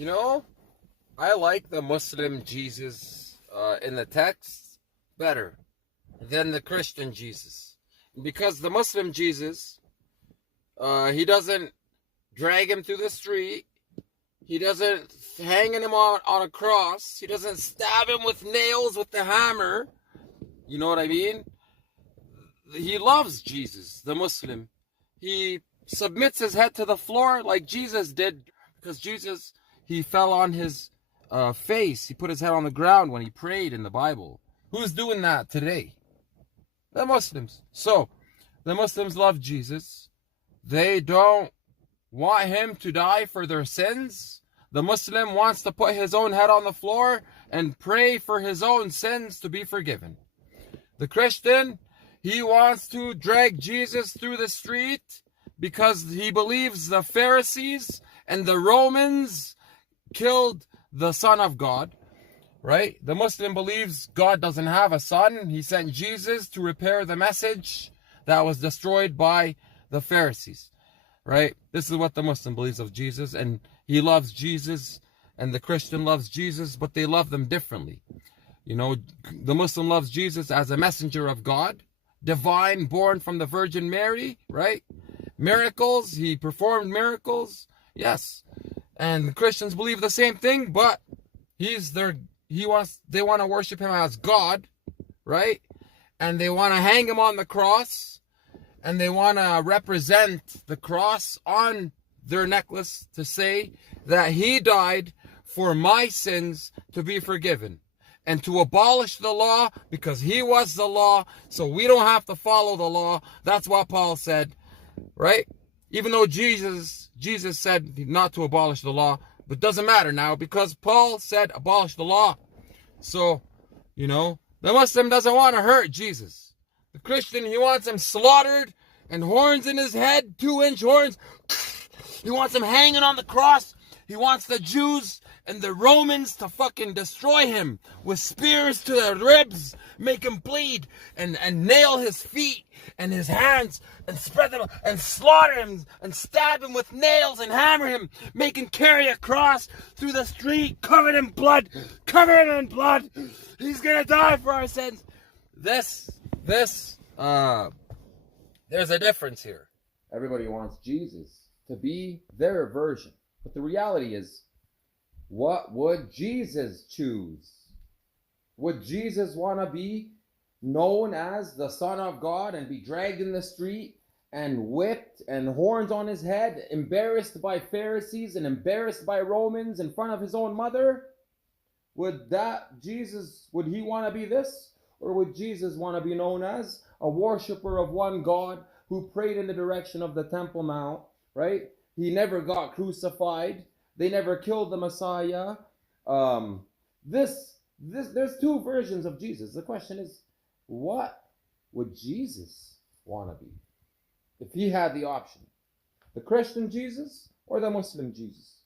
You know, I like the Muslim Jesus in the text better than the Christian Jesus. Because the Muslim Jesus, he doesn't drag him through the street. He doesn't hang him on a cross. He doesn't stab him with nails with the hammer. You know what I mean? He loves Jesus, the Muslim. He submits his head to the floor like Jesus did, because Jesus, he fell on his face. He put his head on the ground when he prayed in the Bible. Who's doing that today? The Muslims. So, the Muslims love Jesus. They don't want him to die for their sins. The Muslim wants to put his own head on the floor and pray for his own sins to be forgiven. The Christian, he wants to drag Jesus through the street because he believes the Pharisees and the Romans killed the Son of God, right? The Muslim believes God doesn't have a son. He sent Jesus to repair the message that was destroyed by the Pharisees, right? This is what the Muslim believes of Jesus, and he loves Jesus, and the Christian loves Jesus, but they love them differently. You know, the Muslim loves Jesus as a messenger of God, divine, born from the Virgin Mary, right? Miracles, he performed miracles, yes. And the Christians believe the same thing, but they want to worship him as God, right? And they want to hang him on the cross, and they want to represent the cross on their necklace to say that he died for my sins to be forgiven, and to abolish the law because he was the law, so we don't have to follow the law. That's what Paul said, right? Even though Jesus said not to abolish the law, but it doesn't matter now because Paul said abolish the law. So, you know, the Muslim doesn't want to hurt Jesus. The Christian, he wants him slaughtered and horns in his head, 2-inch horns. He wants him hanging on the cross. He wants the Jews and the Romans to fucking destroy him with spears to the ribs, make him bleed, and nail his feet and his hands and spread them and slaughter him and stab him with nails and hammer him, make him carry a cross through the street covered in blood. He's gonna die for our sins. There's a difference here. Everybody wants Jesus to be their version. But the reality is, what would Jesus choose? Would Jesus want to be known as the Son of God and be dragged in the street and whipped and horns on his head, embarrassed by Pharisees and embarrassed by Romans in front of his own mother? Would he want to be this? Or would Jesus want to be known as a worshiper of one God who prayed in the direction of the Temple Mount, right? He never got crucified. They never killed the Messiah. There's two versions of Jesus. The question is, what would Jesus want to be if he had the option? The Christian Jesus or the Muslim Jesus?